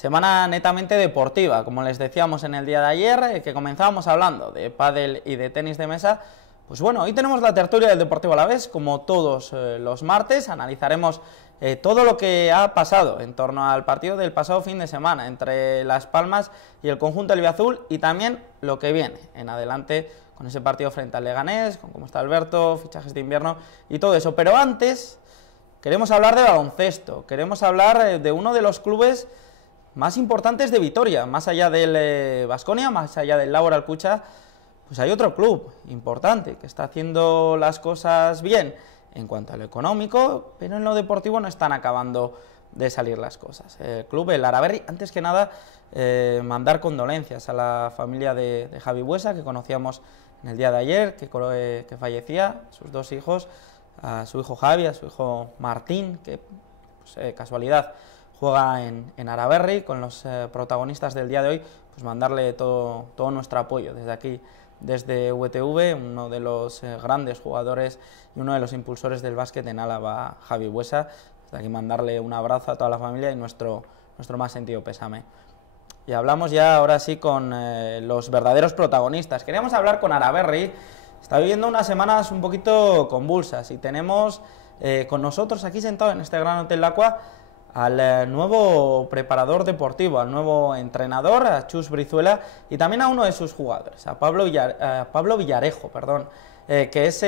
Semana netamente deportiva, como les decíamos en el día de ayer, que comenzábamos hablando de pádel y de tenis de mesa. Pues bueno, hoy tenemos la tertulia del Deportivo Alavés, como todos los martes. Analizaremos todo lo que ha pasado en torno al partido del pasado fin de semana entre Las Palmas y el conjunto albiazul, y también lo que viene en adelante con ese partido frente al Leganés, con cómo está Alberto, fichajes de invierno y todo eso. Pero antes queremos hablar de baloncesto, queremos hablar de uno de los clubes más importantes de Vitoria, más allá del Baskonia, más allá del Laboral Kutxa. Pues hay otro club importante que está haciendo las cosas bien en cuanto a lo económico, pero en lo deportivo no están acabando de salir las cosas. El club, el Araberri, antes que nada, mandar condolencias a la familia de Javi Buesa, que conocíamos en el día de ayer, que fallecía, sus dos hijos, a su hijo Javi, a su hijo Martín, que pues, casualidad juega en Araberri, con los protagonistas del día de hoy. Pues mandarle todo nuestro apoyo desde aquí, desde VTV, uno de los grandes jugadores y uno de los impulsores del básquet en Álava, Javi Buesa. Desde aquí mandarle un abrazo a toda la familia y nuestro más sentido pésame. Y hablamos ya ahora sí con los verdaderos protagonistas. Queríamos hablar con Araberri. Está viviendo unas semanas un poquito convulsas y tenemos con nosotros aquí sentado en este gran Hotel Lacua al nuevo preparador deportivo, al nuevo entrenador, a Chus Brizuela, y también a uno de sus jugadores, a Pablo Villarejo, que es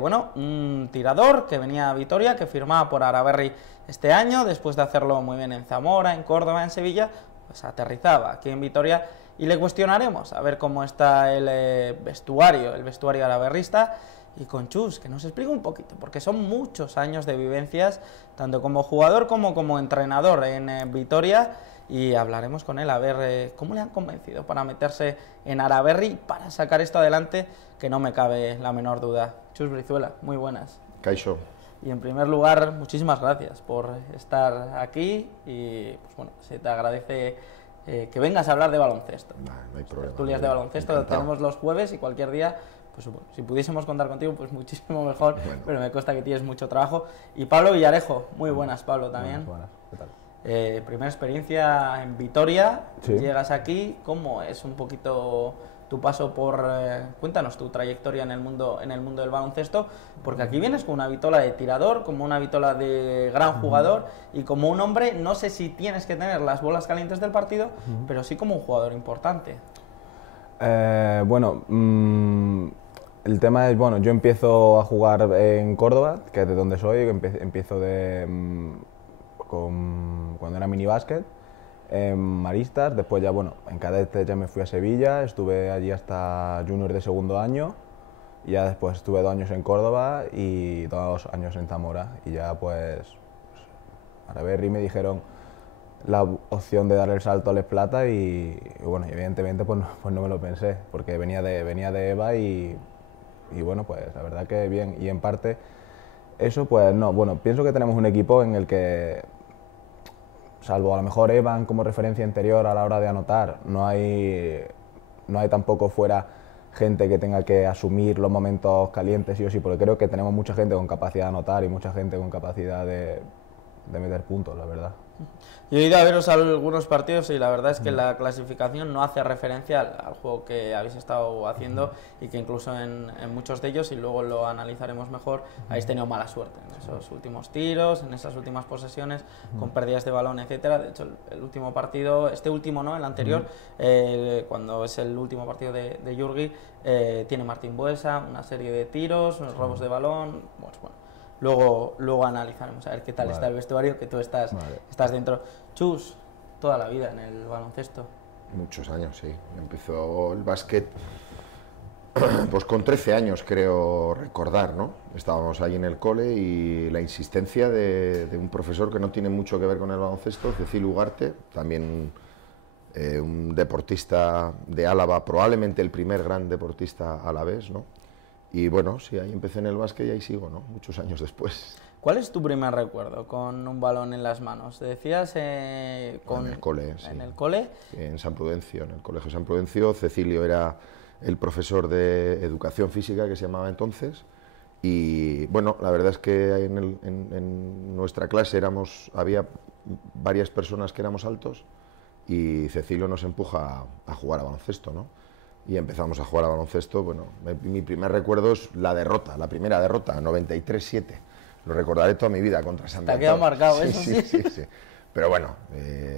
bueno, un tirador que venía a Vitoria, que firmaba por Araberri este año, después de hacerlo muy bien en Zamora, en Córdoba, en Sevilla, pues aterrizaba aquí en Vitoria, y le cuestionaremos a ver cómo está el vestuario araberrista, y con Chus, que nos explique un poquito, porque son muchos años de vivencias, tanto como jugador como entrenador en Vitoria, y hablaremos con él a ver cómo le han convencido para meterse en Araberri, para sacar esto adelante, que no me cabe la menor duda. Chus Brizuela, muy buenas. Caixo. Y en primer lugar, muchísimas gracias por estar aquí, y pues bueno, se te agradece que vengas a hablar de baloncesto. No hay problema. Tertulias de baloncesto encantado. Tenemos los jueves, y cualquier día, pues bueno, si pudiésemos contar contigo, pues muchísimo mejor, bueno. Pero me consta que tienes mucho trabajo. Y Pablo Villarejo, muy buenas, Pablo, también. Buenas, ¿qué tal? Primera experiencia en Vitoria, sí. Llegas aquí, ¿cómo es un poquito tu paso por... cuéntanos tu trayectoria en el mundo del baloncesto, porque aquí vienes con una vitola de tirador, como una vitola de gran jugador, y como un hombre, no sé si tienes que tener las bolas calientes del partido, pero sí como un jugador importante. Bueno, el tema es, bueno, yo empiezo a jugar en Córdoba, que es de donde soy, empiezo cuando era minibásquet, en Maristas, después ya, bueno, en cadete ya me fui a Sevilla, estuve allí hasta junior de segundo año, y ya después estuve 2 años en Córdoba y 2 años en Zamora, y ya pues Araberri me dijeron la opción de dar el salto a Les Plata y bueno, evidentemente pues no me lo pensé, porque venía de EVA y bueno, pues la verdad que bien, y en parte eso pues no, bueno, pienso que tenemos un equipo en el que, salvo a lo mejor Evan como referencia interior a la hora de anotar, no hay tampoco fuera gente que tenga que asumir los momentos calientes sí o sí, porque creo que tenemos mucha gente con capacidad de anotar y mucha gente con capacidad de meter puntos, la verdad. Yo he ido a veros algunos partidos y la verdad es que la clasificación no hace referencia al juego que habéis estado haciendo, y que incluso en muchos de ellos, y luego lo analizaremos mejor, habéis tenido mala suerte en esos últimos tiros, en esas últimas posesiones, con pérdidas de balón, etcétera. De hecho, el último partido, este último no, el anterior, cuando es el último partido de Jurgi, tiene Martín Buesa, una serie de tiros, unos robos de balón, pues bueno. Luego analizaremos a ver qué tal está el vestuario, que tú estás dentro. Chus, toda la vida en el baloncesto. Muchos años, sí. Empezó el básquet pues con 13 años, creo recordar, ¿no? Estábamos ahí en el cole y la insistencia de un profesor que no tiene mucho que ver con el baloncesto, Cecilio Ugarte, también un deportista de Álava, probablemente el primer gran deportista alavés, ¿no? Y bueno, sí, ahí empecé en el básquet y ahí sigo, ¿no? Muchos años después. ¿Cuál es tu primer recuerdo con un balón en las manos? Decías en el cole, sí. ¿En el cole? En San Prudencio, en el Colegio San Prudencio. Cecilio era el profesor de educación física, que se llamaba entonces. Y bueno, la verdad es que en nuestra clase había varias personas que éramos altos, y Cecilio nos empuja a jugar a baloncesto, ¿no? Y empezamos a jugar a baloncesto. Bueno, mi primer recuerdo es la derrota, la primera derrota, 93-7. Lo recordaré toda mi vida contra San Te ha quedado marcado eso, sí. Pero bueno,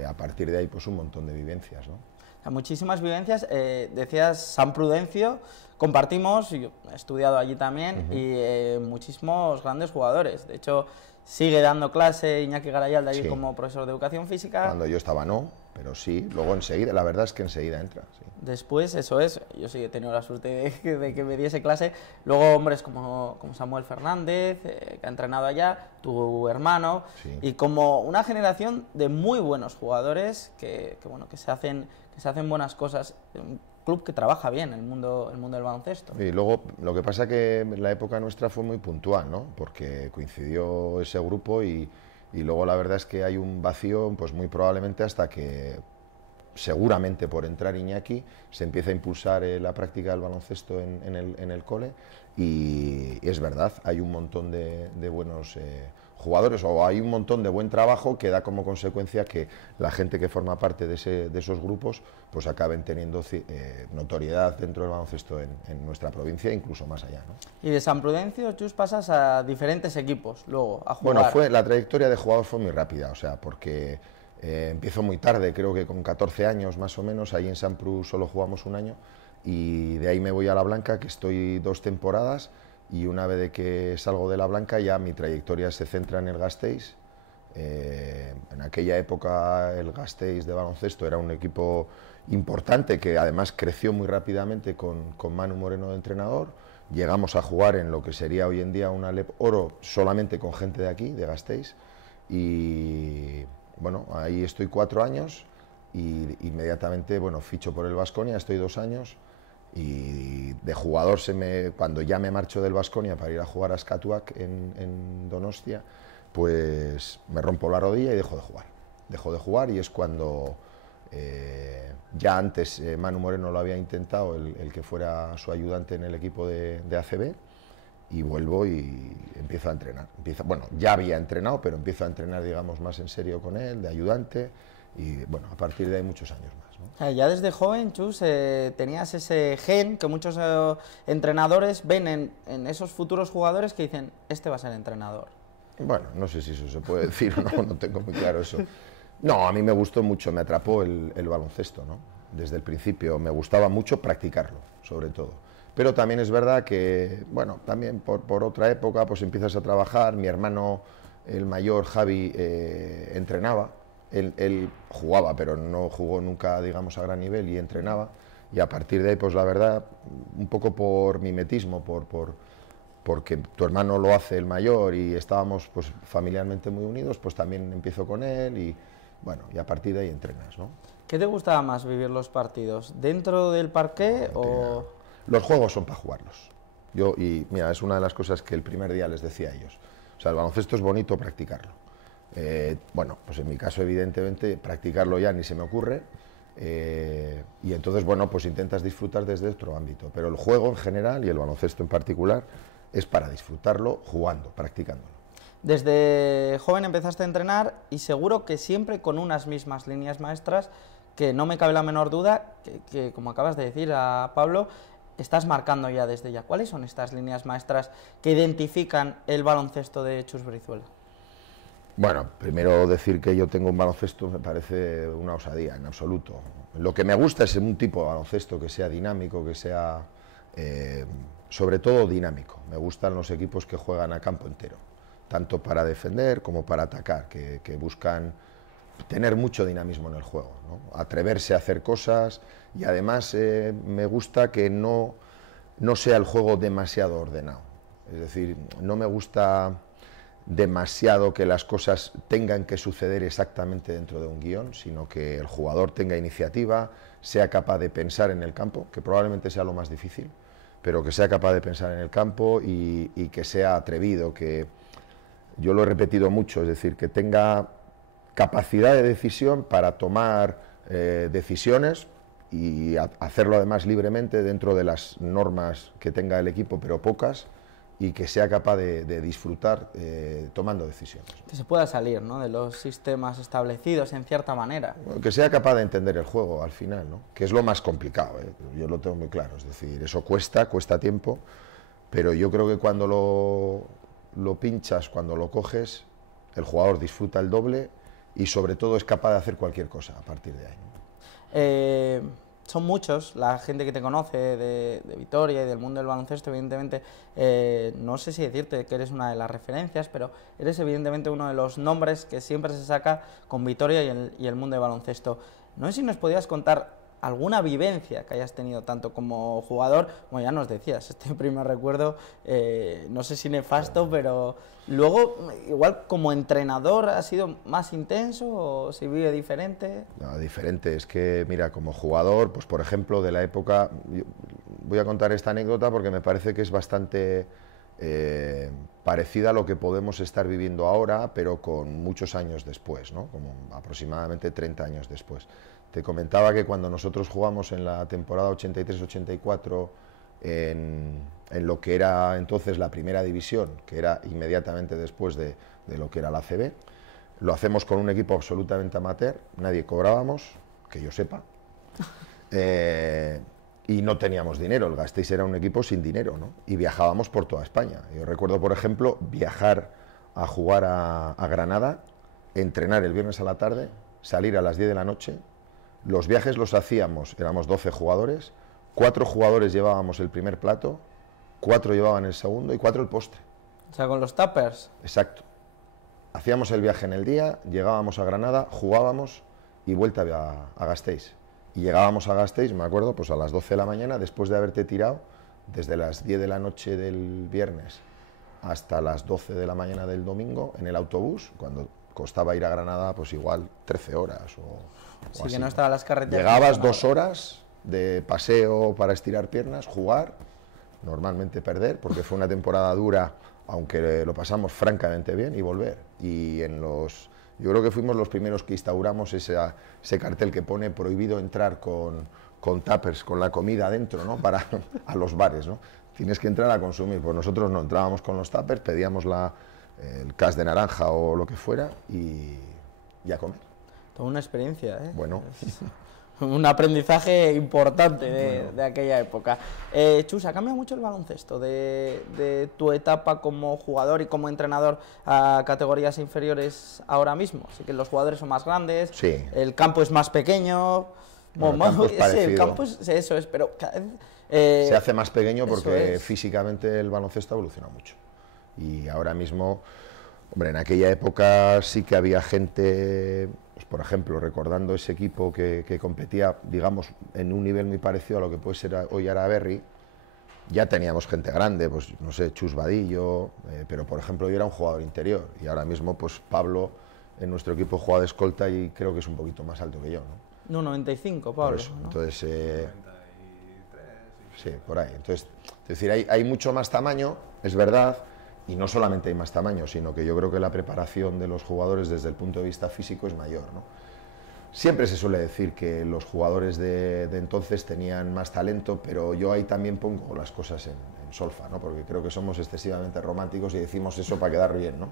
a partir de ahí, pues un montón de vivencias, ¿no? O sea, muchísimas vivencias. Decías San Prudencio, compartimos, yo he estudiado allí también, y muchísimos grandes jugadores. De hecho, sigue dando clase Iñaki Garayalde allí como profesor de educación física. Cuando yo estaba no, pero sí, luego enseguida, la verdad es que enseguida entra. Sí. Después, eso es, yo sí he tenido la suerte de que me diese clase. Luego hombres como Samuel Fernández, que ha entrenado allá, tu hermano, y como una generación de muy buenos jugadores bueno, que se hacen buenas cosas. Un club que trabaja bien el mundo del baloncesto. Y luego, lo que pasa que la época nuestra fue muy puntual, ¿no? Porque coincidió ese grupo y luego la verdad es que hay un vacío, pues muy probablemente hasta que, seguramente por entrar Iñaki, se empieza a impulsar la práctica del baloncesto en el cole, y es verdad, hay un montón de buenos jugadores, o hay un montón de buen trabajo que da como consecuencia que la gente que forma parte de esos grupos pues acaben teniendo notoriedad dentro del baloncesto en nuestra provincia e incluso más allá, ¿no? Y de San Prudencio, tú pasas a diferentes equipos luego a jugar. Bueno, la trayectoria de jugador fue muy rápida, o sea, porque empiezo muy tarde, creo que con 14 años más o menos. Ahí en Sant Pru solo jugamos un año, y de ahí me voy a la Blanca, que estoy 2 temporadas, y una vez de que salgo de la Blanca ya mi trayectoria se centra en el Gasteiz. En aquella época el Gasteiz de baloncesto era un equipo importante que además creció muy rápidamente con Manu Moreno de entrenador. Llegamos a jugar en lo que sería hoy en día una Alep Oro solamente con gente de aquí, de Gasteiz, y bueno, ahí estoy 4 años y inmediatamente, bueno, ficho por el Baskonia, estoy 2 años, y de jugador cuando ya me marcho del Baskonia para ir a jugar a Skatuak en Donostia, pues me rompo la rodilla y dejo de jugar, y es cuando ya antes Manu Moreno lo había intentado, el que fuera su ayudante en el equipo de ACB, y vuelvo y empiezo a entrenar. Bueno, ya había entrenado, pero empiezo a entrenar, digamos, más en serio con él, de ayudante, y bueno, a partir de ahí muchos años más, ¿no? Ya desde joven, Chus, tenías ese gen que muchos entrenadores ven en esos futuros jugadores que dicen, este va a ser entrenador. Bueno, no sé si eso se puede decir o no, no tengo muy claro eso. No, a mí me gustó mucho, me atrapó el baloncesto, ¿no? Desde el principio me gustaba mucho practicarlo, sobre todo. Pero también es verdad que, bueno, también por otra época pues empiezas a trabajar. Mi hermano, el mayor, Javi, entrenaba. Él jugaba, pero no jugó nunca, digamos, a gran nivel, y entrenaba. Y a partir de ahí, pues la verdad, un poco por mimetismo, porque tu hermano lo hace, el mayor, y estábamos pues familiarmente muy unidos, pues también empiezo con él, y bueno, y a partir de ahí entrenas, ¿no? ¿Qué te gustaba más, vivir los partidos? ¿Dentro del parqué o...? Los juegos son para jugarlos. Y mira, es una de las cosas que el primer día les decía a ellos. O sea, el baloncesto es bonito practicarlo. Bueno, pues en mi caso, evidentemente, practicarlo ya ni se me ocurre. Y entonces, bueno, pues intentas disfrutar desde otro ámbito. Pero el juego en general, y el baloncesto en particular, es para disfrutarlo jugando, practicándolo. Desde joven empezaste a entrenar, y seguro que siempre con unas mismas líneas maestras, que no me cabe la menor duda que como acabas de decir a Pablo, estás marcando ya desde ya. ¿Cuáles son estas líneas maestras que identifican el baloncesto de Chus Brizuela? Bueno, primero decir que yo tengo un baloncesto me parece una osadía, en absoluto. Lo que me gusta es un tipo de baloncesto que sea dinámico, que sea sobre todo dinámico. Me gustan los equipos que juegan a campo entero, tanto para defender como para atacar, que buscan tener mucho dinamismo en el juego, ¿no? Atreverse a hacer cosas, y además me gusta que no sea el juego demasiado ordenado. Es decir, no me gusta demasiado que las cosas tengan que suceder exactamente dentro de un guión, sino que el jugador tenga iniciativa, sea capaz de pensar en el campo, que probablemente sea lo más difícil, pero que sea capaz de pensar en el campo y que sea atrevido, que yo lo he repetido mucho, es decir, que tenga capacidad de decisión para tomar decisiones y hacerlo además libremente dentro de las normas que tenga el equipo, pero pocas, y que sea capaz de disfrutar tomando decisiones. Que se pueda salir, ¿no?, de los sistemas establecidos en cierta manera. Bueno, que sea capaz de entender el juego al final, ¿no? Que es lo más complicado, ¿eh? Yo lo tengo muy claro, es decir, eso cuesta tiempo, pero yo creo que cuando lo pinchas, cuando lo coges, el jugador disfruta el doble y sobre todo es capaz de hacer cualquier cosa a partir de ahí. Son muchos, la gente que te conoce de Vitoria y del mundo del baloncesto, evidentemente, no sé si decirte que eres una de las referencias, pero eres evidentemente uno de los nombres que siempre se saca con Vitoria y el mundo del baloncesto. No sé si nos podías contar alguna vivencia que hayas tenido tanto como jugador, como ya nos decías, este primer recuerdo, no sé si nefasto, pero luego igual como entrenador ha sido más intenso o se vive diferente. No, diferente, es que mira, como jugador, pues por ejemplo de la época, voy a contar esta anécdota porque me parece que es bastante parecida a lo que podemos estar viviendo ahora, pero con muchos años después, ¿no? Como aproximadamente 30 años después. Te comentaba que cuando nosotros jugamos en la temporada 83-84 en lo que era entonces la primera división, que era inmediatamente después de lo que era la ACB, lo hacemos con un equipo absolutamente amateur, nadie cobrábamos, que yo sepa, y no teníamos dinero, el Gasteiz era un equipo sin dinero, ¿no? Y viajábamos por toda España. Yo recuerdo, por ejemplo, viajar a jugar a Granada, entrenar el viernes a la tarde, salir a las 10 de la noche. Los viajes los hacíamos, éramos 12 jugadores, 4 jugadores llevábamos el primer plato, 4 llevaban el segundo y 4 el postre. O sea, con los tuppers. Exacto. Hacíamos el viaje en el día, llegábamos a Granada, jugábamos y vuelta a Gasteiz. Y llegábamos a Gasteiz, me acuerdo, pues a las 12 de la mañana, después de haberte tirado desde las 10 de la noche del viernes hasta las 12 de la mañana del domingo en el autobús, cuando costaba ir a Granada pues igual 13 horas o Sí, así, que no estaban las carreteras. Llegabas 2 horas de paseo para estirar piernas, jugar, normalmente perder, porque fue una temporada dura, aunque lo pasamos francamente bien, y volver. Y yo creo que fuimos los primeros que instauramos ese cartel que pone prohibido entrar con tuppers, con la comida adentro, ¿no? Para a los bares, ¿no? Tienes que entrar a consumir. Pues nosotros no entrábamos con los tuppers, pedíamos el cas de naranja o lo que fuera y a comer. Toda una experiencia, ¿eh? Bueno. Un aprendizaje importante de aquella época. Chus, ¿ha cambiado mucho el baloncesto de tu etapa como jugador y como entrenador a categorías inferiores ahora mismo? Así que los jugadores son más grandes, sí. El campo es más pequeño. Bueno, el campo es eso es, pero cada vez, se hace más pequeño porque físicamente el baloncesto ha evolucionado mucho. Y ahora mismo, hombre, en aquella época sí que había gente, pues por ejemplo, recordando ese equipo que competía, digamos, en un nivel muy parecido a lo que puede ser hoy Araberri, ya teníamos gente grande, pues no sé, Chus Vadillo, pero por ejemplo yo era un jugador interior y ahora mismo pues Pablo en nuestro equipo juega de escolta y creo que es un poquito más alto que yo, ¿no? No, 95, Pablo. Eso, ¿no? Entonces, sí, por ahí. Entonces, es decir, hay mucho más tamaño, es verdad, y no solamente hay más tamaño, sino que yo creo que la preparación de los jugadores desde el punto de vista físico es mayor, ¿no? Siempre se suele decir que los jugadores de entonces tenían más talento, pero yo ahí también pongo las cosas en solfa, ¿no? Porque creo que somos excesivamente románticos y decimos eso para quedar bien, ¿no?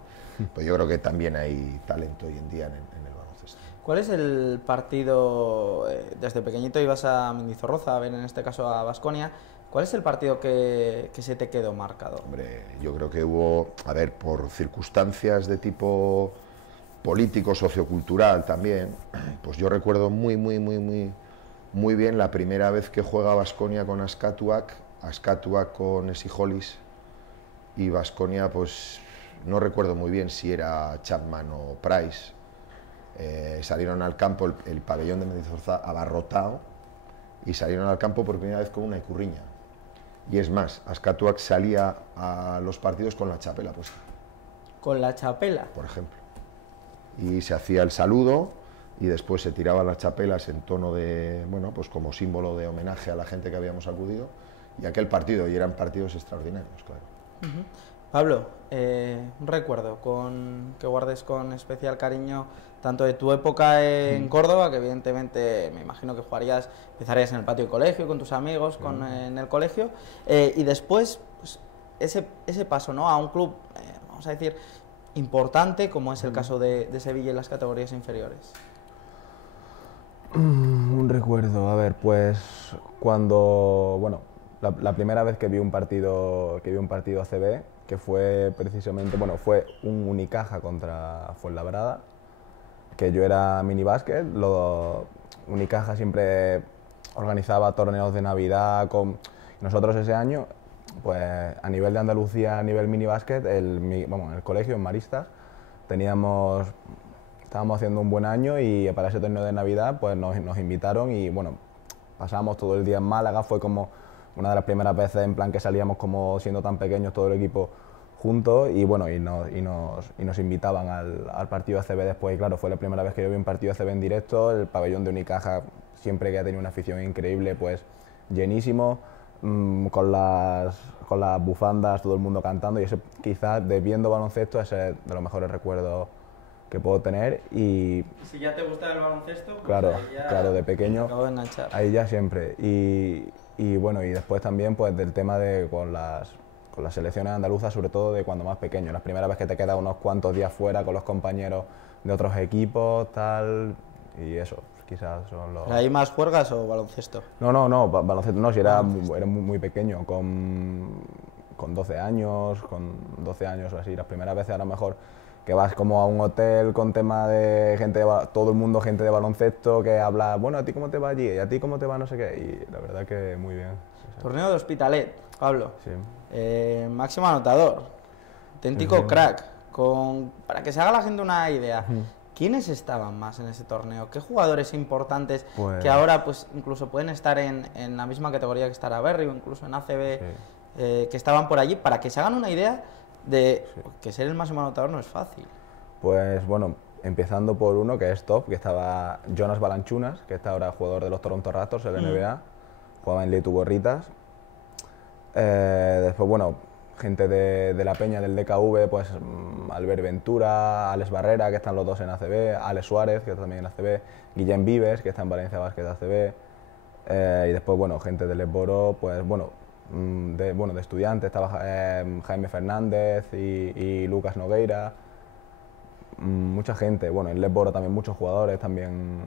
Pues yo creo que también hay talento hoy en día en el baloncesto. ¿Cuál es el partido, desde pequeñito ibas a Mendizorroza, a ver en este caso a Baskonia, cuál es el partido que se te quedó marcado? Hombre, yo creo que hubo, a ver, por circunstancias de tipo político, sociocultural también, pues yo recuerdo muy bien la primera vez que juega Baskonia con Askatuak con Esijolis, y Baskonia, pues no recuerdo muy bien si era Chapman o Price. Salieron al campo, el pabellón de Mendizorroza abarrotado, y salieron al campo por primera vez con una icurriña. Y es más, Askatuak salía a los partidos con la chapela puesta. ¿Con la chapela? Por ejemplo. Y se hacía el saludo y después se tiraban las chapelas en tono de, bueno, pues como símbolo de homenaje a la gente que habíamos acudido, y aquel partido, y eran partidos extraordinarios, claro. Pablo, un recuerdo que guardes con especial cariño tanto de tu época en Córdoba, que evidentemente me imagino que empezarías en el patio del colegio, con tus amigos, en el colegio, y después, pues, ese paso, ¿no?, a un club, vamos a decir, importante, como es el caso de Sevilla en las categorías inferiores? Un recuerdo, a ver, pues cuando, bueno, la primera vez que vi un partido ACB, que fue precisamente, bueno, fue un Unicaja contra Fuenlabrada, que yo era minibásquet. Unicaja siempre organizaba torneos de Navidad con nosotros. Ese año, pues a nivel de Andalucía, a nivel minibásquet, vamos, en el colegio, en Maristas, estábamos haciendo un buen año, y para ese torneo de Navidad pues nos invitaron, y bueno, pasamos todo el día en Málaga. Fue como una de las primeras veces en plan que salíamos como siendo tan pequeños todo el equipo juntos, y bueno, y nos invitaban al partido ACB después. Y claro, fue la primera vez que yo vi un partido ACB en directo. El pabellón de Unicaja, siempre que ha tenido una afición increíble, pues llenísimo, con las bufandas, todo el mundo cantando, y ese quizás, de viendo baloncesto, ese es de los mejores recuerdos que puedo tener. Y si ya te gusta el baloncesto, pues claro, de pequeño, acabo de enganchar. Ahí ya siempre. Y bueno, y después también pues del tema de con las selecciones andaluzas, sobre todo de cuando más pequeño, las primeras veces que te quedas unos cuantos días fuera con los compañeros de otros equipos, tal, y eso, quizás son los... ¿Hay más juergas o baloncesto? No, baloncesto no, si era muy pequeño, con 12 años, o así. Las primeras veces a lo mejor que vas como a un hotel con tema de gente, todo el mundo gente de baloncesto, que habla, bueno, ¿a ti cómo te va allí? ¿Y a ti cómo te va no sé qué? Y la verdad que muy bien. Torneo de Hospitalet, Pablo. Sí. Máximo anotador, auténtico crack. Para que se haga la gente una idea, ¿quiénes estaban más en ese torneo? ¿Qué jugadores importantes que ahora pues incluso pueden estar en la misma categoría que está Araberri, o incluso en ACB, que estaban por allí? Para que se hagan una idea de que ser el máximo anotador no es fácil. Pues bueno, empezando por uno que es top, que estaba Jonas Balanchunas, que está ahora jugador de los Toronto Raptors, el NBA, jugaba en Leitu Borritas. Después, bueno, gente de la peña del DKV, pues Albert Ventura, Alex Barrera, que están los dos en ACB, Alex Suárez, que está también en ACB, Guillem Vives, que está en Valencia Basket ACB, y después, bueno, gente del Lesboro, pues bueno, de estudiantes, estaba Jaime Fernández y Lucas Nogueira, mucha gente. Bueno, en Lesboro también muchos jugadores, también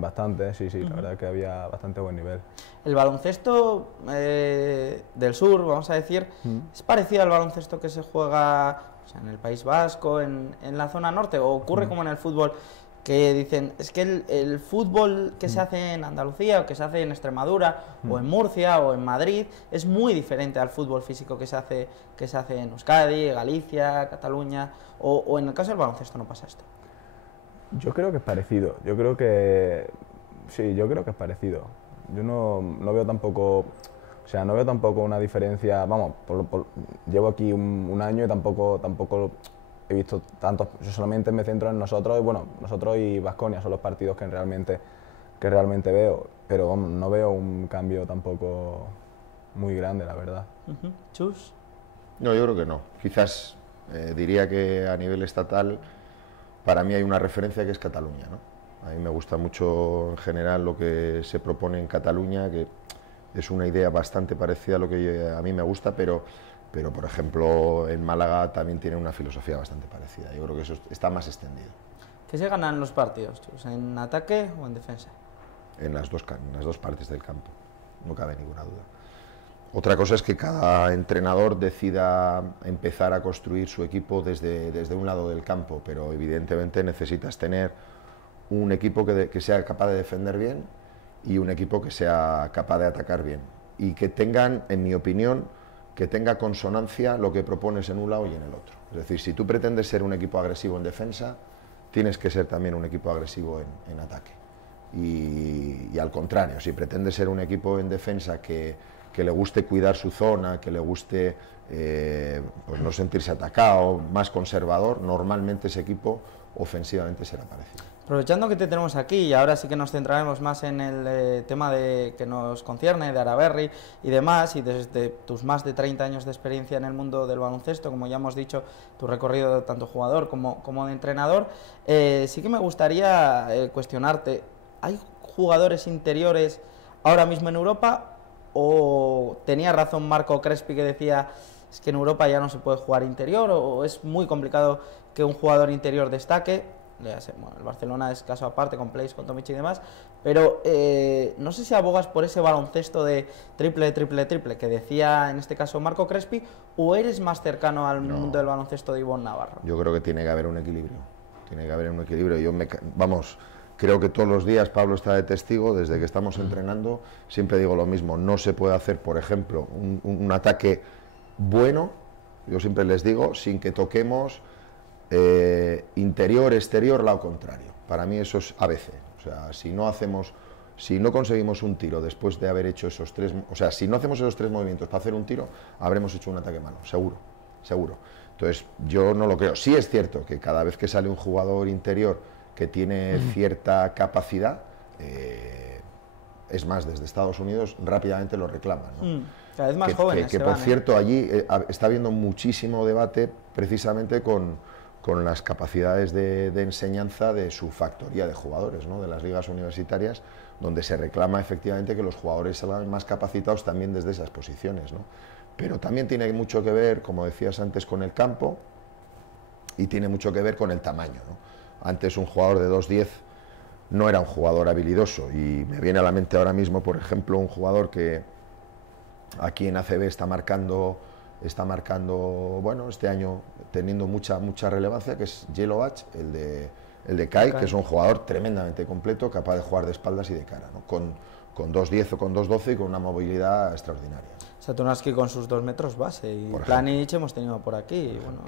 bastante, sí, la verdad es que había bastante buen nivel. El baloncesto del sur, vamos a decir, ¿es parecido al baloncesto que se juega, o sea, en el País Vasco, en la zona norte, o ocurre como en el fútbol, que dicen, es que el fútbol que se hace en Andalucía, o que se hace en Extremadura, o en Murcia, o en Madrid, es muy diferente al fútbol físico que se hace en Euskadi, Galicia, Cataluña, o en el caso del baloncesto no pasa esto? Yo creo que es parecido, yo creo que es parecido. Yo no veo tampoco, o sea, no veo tampoco una diferencia, vamos, llevo aquí un año y tampoco he visto tantos, yo solamente me centro en nosotros, y bueno, nosotros y Baskonia son los partidos que realmente veo, pero vamos, no veo un cambio tampoco muy grande, la verdad. ¿Chus? No, yo creo que no. Quizás diría que a nivel estatal, para mí hay una referencia que es Cataluña, ¿no? A mí me gusta mucho en general lo que se propone en Cataluña, que es una idea bastante parecida a lo que a mí me gusta, pero por ejemplo en Málaga también tiene una filosofía bastante parecida. Yo creo que eso está más extendido. ¿Qué se ganan los partidos, Chus? ¿En ataque o en defensa? En las dos partes del campo, no cabe ninguna duda. Otra cosa es que cada entrenador decida empezar a construir su equipo desde un lado del campo, pero evidentemente necesitas tener un equipo que sea capaz de defender bien y un equipo que sea capaz de atacar bien. Y que tengan, en mi opinión, que tenga consonancia lo que propones en un lado y en el otro. Es decir, si tú pretendes ser un equipo agresivo en defensa, tienes que ser también un equipo agresivo en ataque. Y al contrario, si pretendes ser un equipo en defensa que le guste cuidar su zona, que le guste pues no sentirse atacado, más conservador, normalmente ese equipo ofensivamente será parecido. Aprovechando que te tenemos aquí, y ahora sí que nos centraremos más en el tema que nos concierne, de Araberri y demás, y desde tus más de 30 años de experiencia en el mundo del baloncesto, como ya hemos dicho, tu recorrido tanto jugador como de entrenador, sí que me gustaría cuestionarte, ¿hay jugadores interiores ahora mismo en Europa o tenía razón Marco Crespi que decía es que en Europa ya no se puede jugar interior, o es muy complicado que un jugador interior destaque? Bueno, el Barcelona es caso aparte con Place, con Tomic y demás, pero no sé si abogas por ese baloncesto de triple, triple, triple que decía en este caso Marco Crespi, o eres más cercano al mundo del baloncesto de Ivonne Navarro. Yo creo que tiene que haber un equilibrio, tiene que haber un equilibrio. Vamos, creo que todos los días Pablo está de testigo, desde que estamos entrenando, siempre digo lo mismo, no se puede hacer, por ejemplo, un ataque bueno, yo siempre les digo, sin que toquemos interior, exterior, lado contrario. Para mí eso es ABC. O sea, si no conseguimos un tiro después de haber hecho esos tres, o sea, si no hacemos esos tres movimientos para hacer un tiro, habremos hecho un ataque malo, seguro, seguro. Entonces, yo no lo creo. Sí es cierto que cada vez que sale un jugador interior que tiene cierta capacidad, es más, desde Estados Unidos rápidamente lo reclaman, ¿no? Cada vez más jóvenes. Que por cierto, allí está habiendo muchísimo debate precisamente con las capacidades de enseñanza de su factoría de jugadores, ¿no? De las ligas universitarias, donde se reclama efectivamente que los jugadores salgan más capacitados también desde esas posiciones, ¿no? Pero también tiene mucho que ver, como decías antes, con el campo y tiene mucho que ver con el tamaño, ¿no? Antes un jugador de 2'10 no era un jugador habilidoso, y me viene a la mente ahora mismo, por ejemplo, un jugador que aquí en ACB está marcando, bueno, este año teniendo mucha relevancia, que es Jelovac, el de Kai, que es un jugador tremendamente completo, capaz de jugar de espaldas y de cara, ¿no? Con 2'10 o con 2'12 y con una movilidad extraordinaria. Satunaski con sus 2 metros base, y Planic hemos tenido por aquí, y bueno,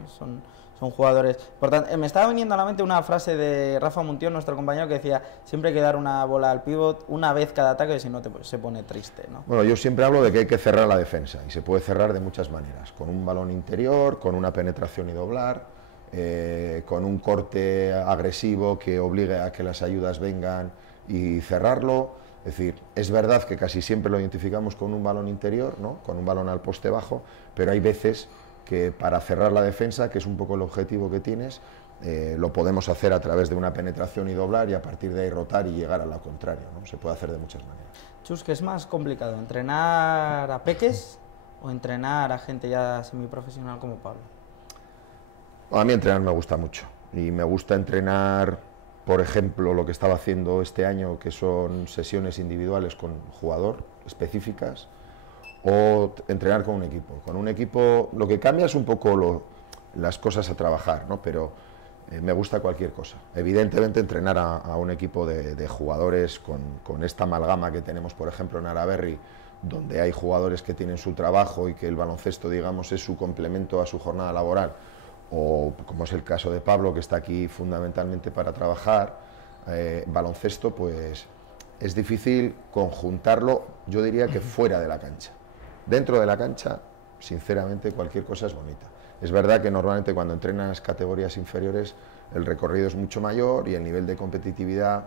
son jugadores. Por tanto, me estaba viniendo a la mente una frase de Rafa Muntión, nuestro compañero, que decía: siempre hay que dar una bola al pívot una vez cada ataque, si no se pone triste, ¿no? Bueno, yo siempre hablo de que hay que cerrar la defensa, y se puede cerrar de muchas maneras, con un balón interior, con una penetración y doblar, con un corte agresivo que obligue a que las ayudas vengan y cerrarlo. Es decir, es verdad que casi siempre lo identificamos con un balón interior, ¿no? Con un balón al poste bajo, pero hay veces que para cerrar la defensa, que es un poco el objetivo que tienes, lo podemos hacer a través de una penetración y doblar, y a partir de ahí rotar y llegar a la contraria, ¿no? Se puede hacer de muchas maneras. Chus, ¿qué es más complicado, entrenar a peques o entrenar a gente ya semiprofesional como Pablo? A mí entrenar me gusta mucho, y me gusta entrenar, por ejemplo, lo que estaba haciendo este año, que son sesiones individuales con jugador específicas, o entrenar con un equipo. Con un equipo lo que cambia es un poco las cosas a trabajar, ¿no? Pero me gusta cualquier cosa. Evidentemente entrenar a un equipo de jugadores con esta amalgama que tenemos, por ejemplo, en Araberri, donde hay jugadores que tienen su trabajo y que el baloncesto, digamos, es su complemento a su jornada laboral, o como es el caso de Pablo, que está aquí fundamentalmente para trabajar baloncesto, pues es difícil conjuntarlo, yo diría que fuera de la cancha. Dentro de la cancha, sinceramente, cualquier cosa es bonita. Es verdad que normalmente cuando entrenas categorías inferiores el recorrido es mucho mayor y el nivel de competitividad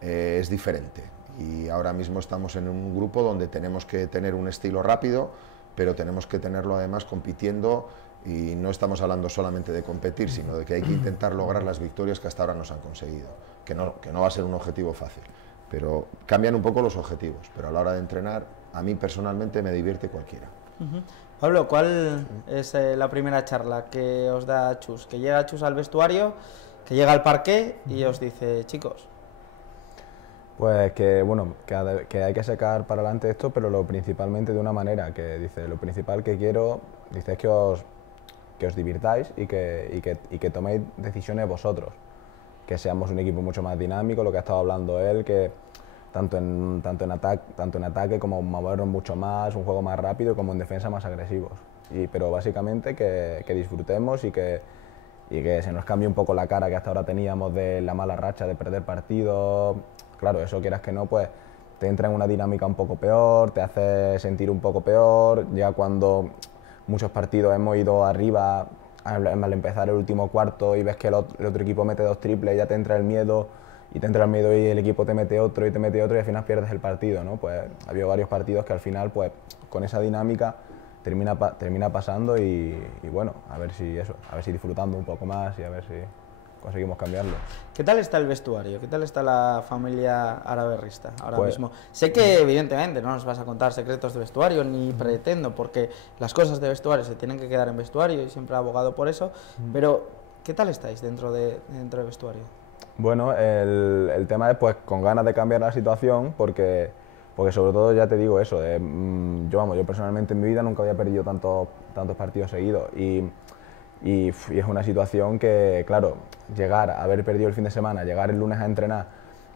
es diferente. Y ahora mismo estamos en un grupo donde tenemos que tener un estilo rápido, pero tenemos que tenerlo además compitiendo, y no estamos hablando solamente de competir, sino de que hay que intentar lograr las victorias que hasta ahora nos han conseguido, que no va a ser un objetivo fácil, pero cambian un poco los objetivos, pero a la hora de entrenar, a mí personalmente me divierte cualquiera. Pablo, ¿cuál es la primera charla que os da Chus? Que llega Chus al vestuario, que llega al parqué y os dice: chicos. Pues que, bueno, que hay que sacar para adelante esto, pero principalmente de una manera que dice: lo principal que quiero, dice, es que os divirtáis y que toméis decisiones vosotros, que seamos un equipo mucho más dinámico, lo que ha estado hablando él, que tanto en ataque como movernos mucho más, un juego más rápido, como en defensa más agresivos. Pero básicamente que disfrutemos y que se nos cambie un poco la cara que hasta ahora teníamos de la mala racha de perder partidos. Claro, eso, quieras que no, pues te entra en una dinámica un poco peor, te hace sentir un poco peor. Ya cuando muchos partidos hemos ido arriba al empezar el último cuarto y ves que el otro equipo mete 2 triples, ya te entra el miedo, y el equipo te mete otro y te mete otro, y al final pierdes el partido, ¿no? Pues ha habido varios partidos que al final, pues con esa dinámica termina pasando, y bueno, a ver si disfrutando un poco más, y a ver si... conseguimos cambiarlo. ¿Qué tal está el vestuario? ¿Qué tal está la familia araberrista ahora Pues, mismo? Sé que evidentemente no nos vas a contar secretos de vestuario, ni pretendo, porque las cosas de vestuario se tienen que quedar en vestuario y siempre he abogado por eso, pero ¿qué tal estáis dentro del vestuario? Bueno, el tema es pues con ganas de cambiar la situación porque sobre todo ya te digo eso, yo personalmente en mi vida nunca había perdido tantos partidos seguidos y es una situación que, claro, llegar a haber perdido el fin de semana, llegar el lunes a entrenar,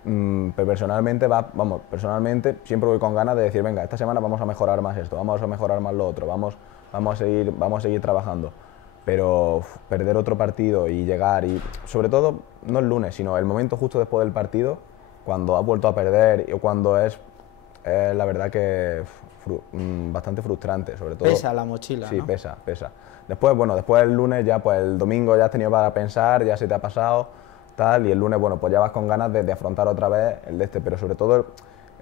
pero personalmente siempre voy con ganas de decir, venga, esta semana vamos a mejorar más esto, vamos a mejorar más lo otro, vamos a seguir trabajando. Pero perder otro partido y llegar, y sobre todo no el lunes, sino el momento justo después del partido, cuando has vuelto a perder o cuando es la verdad que bastante frustrante, sobre todo. Pesa la mochila, sí, ¿no? pesa. Después el lunes ya, pues el domingo ya has tenido para pensar, ya se te ha pasado, tal, y el lunes, bueno, pues ya vas con ganas de afrontar otra vez pero sobre todo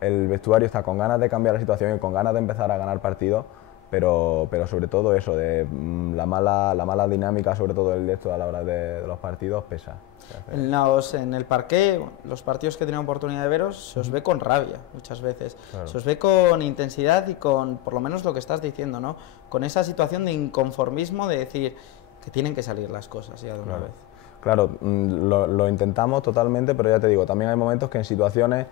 el vestuario está con ganas de cambiar la situación y con ganas de empezar a ganar partidos, pero sobre todo eso, de la mala dinámica, sobre todo el de esto a la hora de los partidos, pesa. En el parqué, los partidos que he tenido oportunidad de veros, se os ve con rabia muchas veces, Claro. se os ve con intensidad y con, por lo menos lo que estás diciendo, ¿no? Con esa situación de inconformismo de decir que tienen que salir las cosas ya de una vez. Claro, lo intentamos totalmente, pero ya te digo, también hay momentos que en situaciones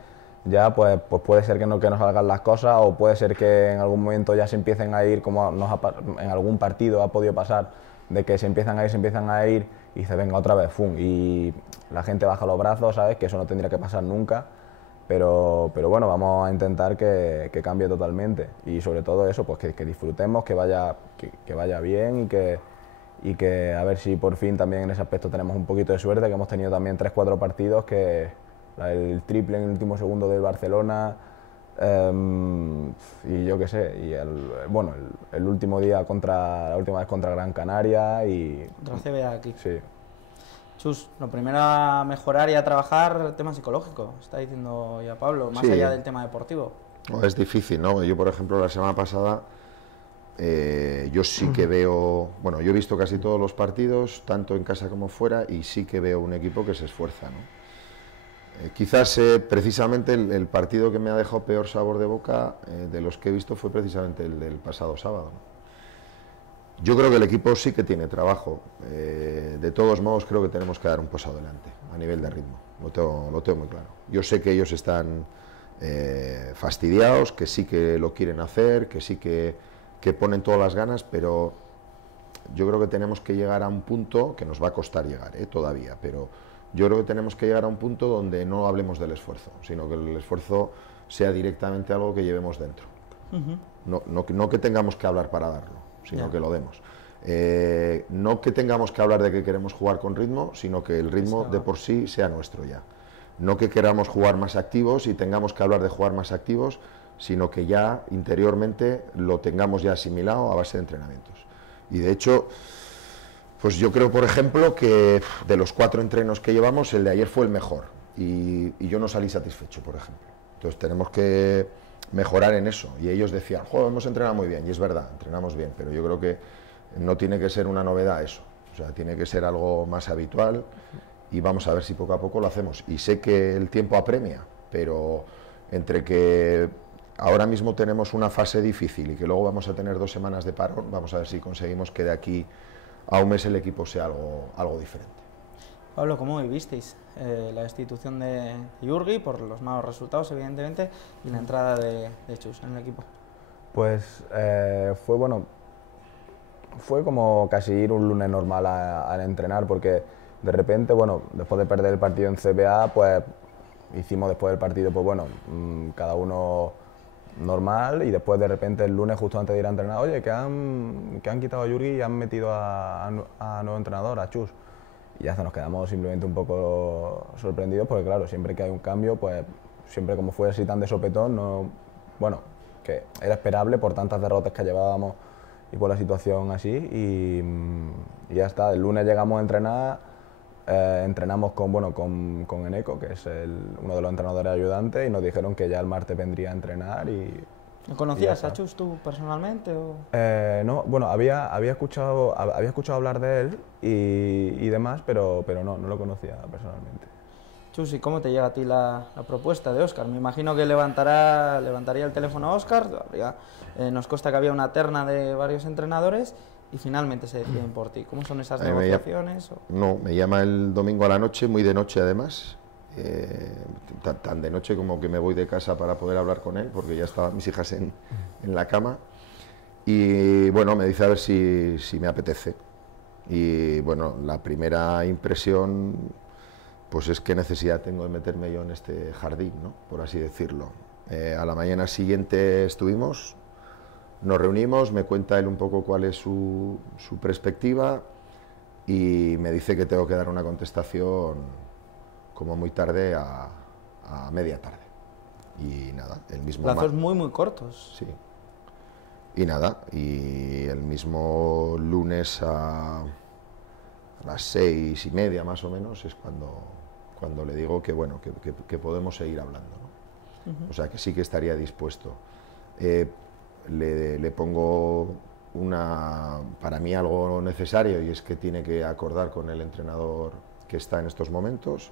ya pues puede ser que no salgan las cosas o puede ser que en algún momento ya se empiecen a ir, como en algún partido ha podido pasar, de que se empiezan a ir y se venga otra vez, ¡fum! Y la gente baja los brazos, ¿sabes? Que eso no tendría que pasar nunca, pero bueno, vamos a intentar que cambie totalmente y sobre todo eso, pues que disfrutemos, que vaya bien y que a ver si por fin también en ese aspecto tenemos un poquito de suerte, que hemos tenido también 3-4 partidos, que el triple en el último segundo del Barcelona, y yo qué sé, y el último día la última vez contra Gran Canaria y... Contra CBA aquí. Sí. Chus, lo primero a mejorar y a trabajar el tema psicológico, está diciendo ya Pablo, más Sí. allá del tema deportivo. No, es difícil, ¿no? Yo, por ejemplo, la semana pasada, yo sí que veo, bueno, yo he visto casi todos los partidos, tanto en casa como fuera, y sí que veo un equipo que se esfuerza, ¿no? Quizás precisamente el partido que me ha dejado peor sabor de boca de los que he visto fue precisamente el del pasado sábado, ¿no? Yo creo que el equipo sí que tiene trabajo. De todos modos, creo que tenemos que dar un paso adelante a nivel de ritmo. Lo tengo muy claro. Yo sé que ellos están fastidiados, que sí que lo quieren hacer, que sí que ponen todas las ganas, pero yo creo que tenemos que llegar a un punto que nos va a costar llegar todavía, pero yo creo que tenemos que llegar a un punto donde no hablemos del esfuerzo, sino que el esfuerzo sea directamente algo que llevemos dentro. No que tengamos que hablar para darlo, sino que lo demos. No que tengamos que hablar de que queremos jugar con ritmo, sino que el ritmo de por sí sea nuestro ya. No que queramos jugar más activos y tengamos que hablar de jugar más activos, sino que ya interiormente lo tengamos ya asimilado a base de entrenamientos. Y de hecho, pues yo creo, por ejemplo, que de los 4 entrenos que llevamos, el de ayer fue el mejor y yo no salí satisfecho, por ejemplo. Entonces tenemos que mejorar en eso. Y ellos decían, joder, hemos entrenado muy bien, y es verdad, entrenamos bien, pero yo creo que no tiene que ser una novedad eso, o sea, tiene que ser algo más habitual y vamos a ver si poco a poco lo hacemos. Y sé que el tiempo apremia, pero entre que ahora mismo tenemos una fase difícil y que luego vamos a tener 2 semanas de parón, vamos a ver si conseguimos que de aquí a un mes el equipo sea algo diferente. Pablo, ¿cómo vivisteis la destitución de Jurgi por los malos resultados, evidentemente, y la entrada de Chus en el equipo? Pues fue como casi ir un lunes normal al entrenar, porque de repente, después de perder el partido en CBA, pues hicimos después del partido, cada uno normal, y después de repente el lunes, justo antes de ir a entrenar, oye, que han quitado a Jurgi y han metido a nuevo entrenador, a Chus. Y ya nos quedamos simplemente un poco sorprendidos, porque claro, siempre que hay un cambio, pues siempre como fue así tan de sopetón, que era esperable por tantas derrotas que llevábamos y por la situación así, y ya está. El lunes llegamos a entrenar, entrenamos con Eneco, que es uno de los entrenadores ayudantes, y nos dijeron que ya el martes vendría a entrenar y ¿Lo conocías a Chus tú personalmente? O? No, bueno, había escuchado hablar de él y demás, pero no lo conocía personalmente. Chus, ¿y cómo te llega a ti la propuesta de Óscar? Me imagino que levantaría el teléfono a Óscar, nos consta que había una terna de varios entrenadores y finalmente se deciden por ti. ¿Cómo son esas negociaciones? No, me llama el domingo a la noche, muy de noche además, tan de noche como que me voy de casa para poder hablar con él, porque ya estaban mis hijas en la cama, y bueno, me dice a ver si me apetece. Y bueno, la primera impresión pues es qué necesidad tengo de meterme yo en este jardín, ¿no?, por así decirlo. A la mañana siguiente estuvimos, nos reunimos, me cuenta él un poco cuál es su perspectiva y me dice que tengo que dar una contestación como muy tarde a media tarde. Y nada, el mismo... Plazos muy cortos. Sí. Y nada, y el mismo lunes a las 6:30 más o menos es cuando le digo que bueno, que podemos seguir hablando, ¿no? O sea, que sí que estaría dispuesto. Le pongo para mí algo necesario, y es que tiene que acordar con el entrenador que está en estos momentos,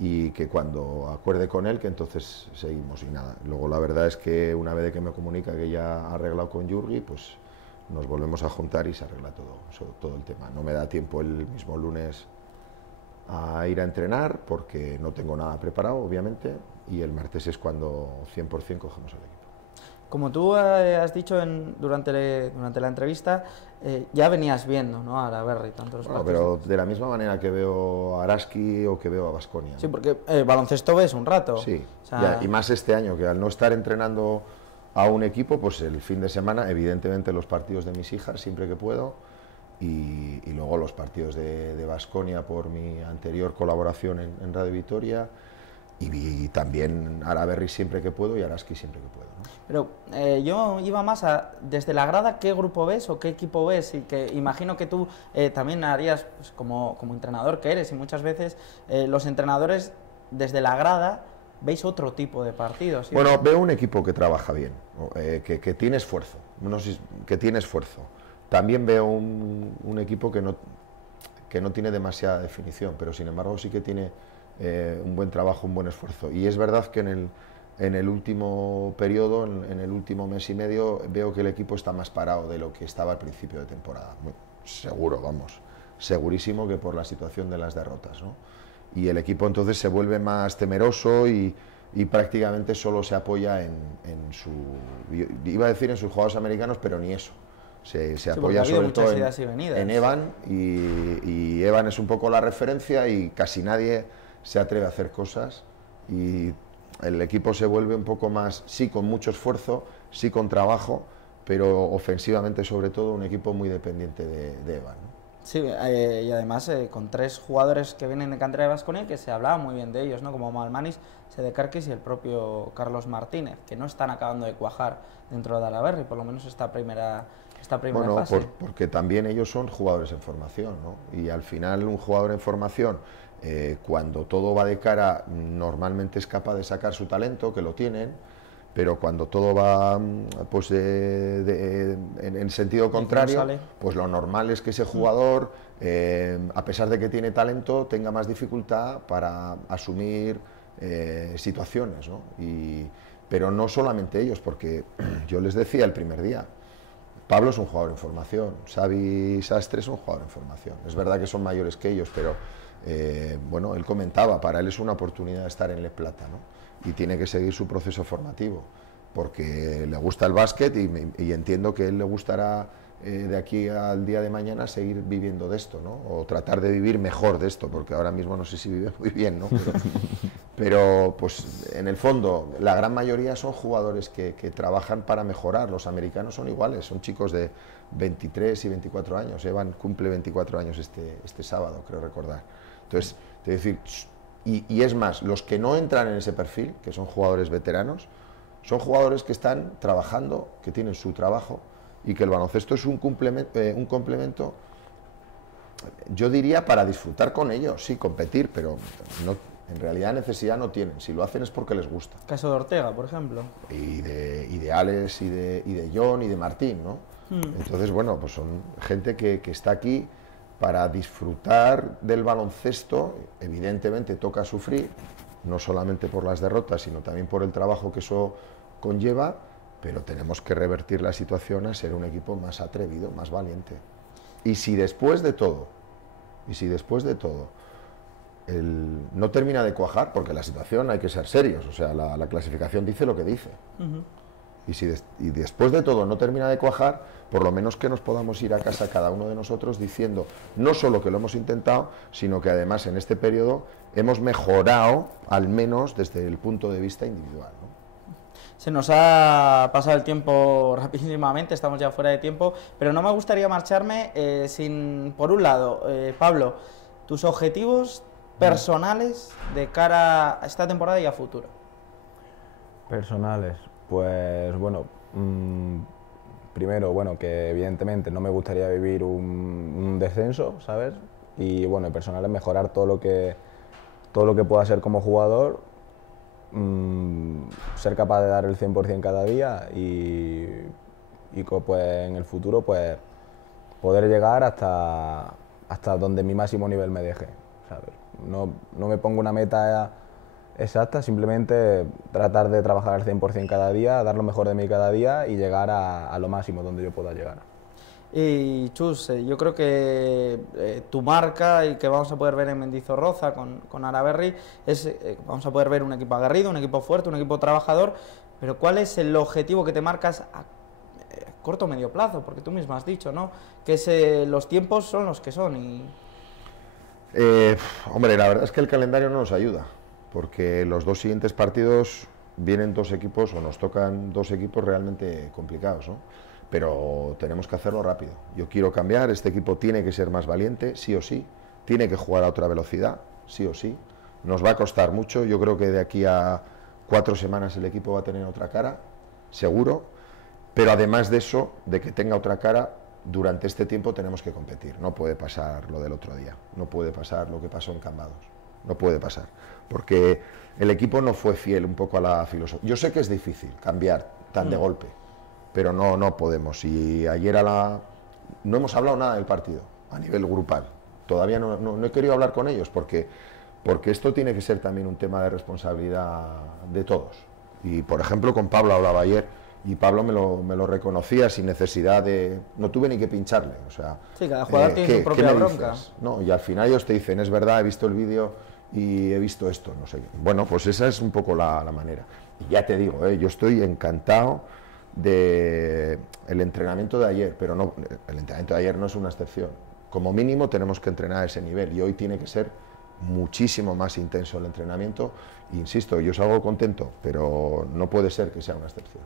y que cuando acuerde con él, que entonces seguimos. Y nada, luego la verdad es que una vez que me comunica que ya ha arreglado con Jurgi, pues nos volvemos a juntar y se arregla todo el tema. No me da tiempo el mismo lunes a ir a entrenar porque no tengo nada preparado, obviamente, y el martes es cuando 100% cogemos al equipo. Como tú has dicho durante la entrevista, ya venías viendo, ¿no?, a Araberri, tanto los partidos. Pero de la misma manera que veo a Araski o que veo a Baskonia, ¿no? Sí, porque baloncesto ves un rato. Sí, o sea... y más este año, que al no estar entrenando a un equipo, pues el fin de semana, evidentemente los partidos de mis hijas siempre que puedo, y luego los partidos de Baskonia por mi anterior colaboración en Radio Vitoria, y también Araberri siempre que puedo y Araski siempre que puedo, ¿no? Pero yo iba más desde la grada, ¿qué grupo ves o qué equipo ves? Y que imagino que tú también harías, pues, como entrenador que eres, y muchas veces los entrenadores desde la grada veis otro tipo de partidos, ¿sí? Bueno, veo un equipo que trabaja bien, que tiene esfuerzo, que tiene esfuerzo. También veo un equipo que no tiene demasiada definición, pero sin embargo sí que tiene un buen trabajo, un buen esfuerzo. Y es verdad que en el último periodo, en el último mes y medio, veo que el equipo está más parado de lo que estaba al principio de temporada. Muy seguro, vamos, segurísimo que por la situación de las derrotas, ¿no? Y el equipo entonces se vuelve más temeroso y prácticamente solo se apoya en iba a decir en sus jugadores americanos, pero ni eso. Se apoya sobre todo en Evan, y Evan es un poco la referencia y casi nadie se atreve a hacer cosas, y el equipo se vuelve un poco más, sí con mucho esfuerzo, sí con trabajo, pero ofensivamente sobre todo un equipo muy dependiente de Evan, ¿no? Sí, y además con 3 jugadores que vienen de cantera de Baskonia, que se hablaba muy bien de ellos, ¿no?, como Malmanis, Sedekarkis y el propio Carlos Martínez, que no están acabando de cuajar dentro de Araberri, por lo menos esta primera fase. Porque también ellos son jugadores en formación, ¿no? Y al final un jugador en formación, cuando todo va de cara, normalmente es capaz de sacar su talento, que lo tienen, pero cuando todo va pues en sentido contrario, pues lo normal es que ese jugador, a pesar de que tiene talento, tenga más dificultad para asumir situaciones, ¿no? Pero no solamente ellos, porque yo les decía el primer día, Pablo es un jugador en formación, Xavi Sastre es un jugador en formación. Es verdad que son mayores que ellos, pero bueno, él comentaba, para él es una oportunidad de estar en Le Plata, ¿no? Y tiene que seguir su proceso formativo, porque le gusta el básquet y entiendo que a él le gustará de aquí al día de mañana seguir viviendo de esto, ¿no? O tratar de vivir mejor de esto, porque ahora mismo no sé si vive muy bien, ¿no? Pero pues en el fondo la gran mayoría son jugadores que trabajan para mejorar. Los americanos son iguales, son chicos de 23 y 24 años. Evan cumple 24 años este sábado, creo recordar. Entonces, te voy a decir, y es más, los que no entran en ese perfil, que son jugadores veteranos, son jugadores que están trabajando, que tienen su trabajo, y que el baloncesto es un complemento, yo diría, para disfrutar con ellos, sí, competir, pero En realidad necesidad no tienen, si lo hacen es porque les gusta. Caso de Ortega, por ejemplo. Y de Alex, y de John, y de Martín, ¿no? Entonces, bueno, pues son gente que está aquí para disfrutar del baloncesto. Evidentemente toca sufrir, no solamente por las derrotas, sino también por el trabajo que eso conlleva, pero tenemos que revertir la situación a ser un equipo más atrevido, más valiente. Y si después de todo, no termina de cuajar, porque la situación hay que ser serios, o sea, la clasificación dice lo que dice. Y después de todo no termina de cuajar, por lo menos que nos podamos ir a casa cada uno de nosotros diciendo no solo que lo hemos intentado, sino que además en este periodo hemos mejorado, al menos desde el punto de vista individual, ¿no? Se nos ha pasado el tiempo rapidísimamente, estamos ya fuera de tiempo, pero no me gustaría marcharme sin, por un lado, Pablo, tus objetivos personales de cara a esta temporada y a futuro. Personales, pues bueno, primero, bueno, que evidentemente no me gustaría vivir un descenso, ¿sabes? Y bueno, personales, mejorar todo lo que pueda ser como jugador, ser capaz de dar el 100% cada día y pues en el futuro pues poder llegar hasta donde mi máximo nivel me deje, ¿sabes? No me pongo una meta exacta, simplemente tratar de trabajar al 100% cada día, dar lo mejor de mí cada día y llegar a lo máximo donde yo pueda llegar. Y Chus, yo creo que tu marca y que vamos a poder ver en Mendizorroza con Araberri es, vamos a poder ver un equipo aguerrido, un equipo fuerte, un equipo trabajador, pero ¿cuál es el objetivo que te marcas a corto o medio plazo? Porque tú mismo has dicho, ¿no?, que los tiempos son los que son y... Hombre, la verdad es que el calendario no nos ayuda, porque los dos siguientes partidos vienen dos equipos, o nos tocan dos equipos realmente complicados, ¿no? Pero tenemos que hacerlo rápido. Yo quiero cambiar, este equipo tiene que ser más valiente, sí o sí, tiene que jugar a otra velocidad, sí o sí. Nos va a costar mucho, yo creo que de aquí a 4 semanas el equipo va a tener otra cara, seguro, pero además de eso, de que tenga otra cara, durante este tiempo tenemos que competir. No puede pasar lo del otro día, no puede pasar lo que pasó en Cambados, no puede pasar, porque el equipo no fue fiel un poco a la filosofía. Yo sé que es difícil cambiar tan de golpe, pero no podemos. Y ayer no hemos hablado nada del partido a nivel grupal, todavía no he querido hablar con ellos, porque esto tiene que ser también un tema de responsabilidad de todos. Y por ejemplo con Pablo hablaba ayer, y Pablo me lo reconocía sin necesidad de... No tuve ni que pincharle, o sea... Sí, cada jugador tiene su propia bronca. No, y al final ellos te dicen, es verdad, he visto el vídeo y he visto esto, no sé qué. Bueno, pues esa es un poco la manera. Y ya te digo, yo estoy encantado del entrenamiento de ayer, pero no, el entrenamiento de ayer no es una excepción. Como mínimo tenemos que entrenar a ese nivel, y hoy tiene que ser muchísimo más intenso el entrenamiento. Insisto, yo salgo contento, pero no puede ser que sea una excepción.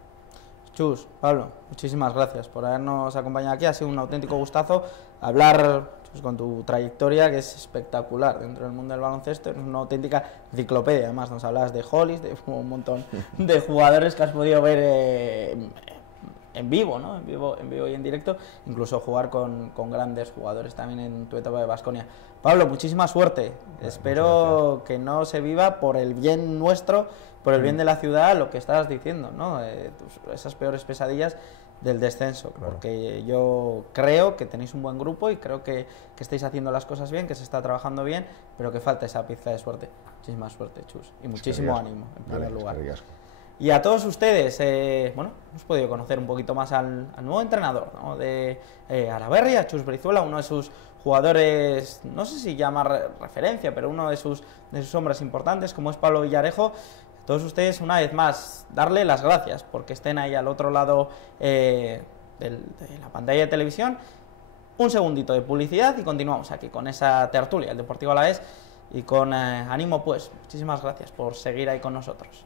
Chus, Pablo, muchísimas gracias por habernos acompañado aquí, ha sido un auténtico gustazo hablar, Chus, con tu trayectoria, que es espectacular dentro del mundo del baloncesto, es una auténtica enciclopedia. Además nos hablas de Hollis, de un montón de jugadores que has podido ver en vivo, ¿no? En vivo y en directo, incluso jugar con grandes jugadores también en tu etapa de Baskonia. Pablo, muchísima suerte, espero que no se viva por el bien nuestro, por el bien de la ciudad, lo que estabas diciendo, ¿no? Esas peores pesadillas del descenso, porque yo creo que tenéis un buen grupo y creo que estáis haciendo las cosas bien, que se está trabajando bien, pero que falta esa pizca de suerte. Muchísima suerte, Chus, y muchísimo ánimo, en primer lugar. Y a todos ustedes, bueno, hemos podido conocer un poquito más al nuevo entrenador, ¿no?, de Araberri, a Chus Brizuela, uno de sus jugadores, no sé si llamar referencia, pero uno de sus hombres importantes, como es Pablo Villarejo. A todos ustedes, una vez más, darle las gracias porque estén ahí al otro lado de la pantalla de televisión. Un segundito de publicidad y continuamos aquí con esa tertulia, el Deportivo Alavés, y con ánimo, pues, muchísimas gracias por seguir ahí con nosotros.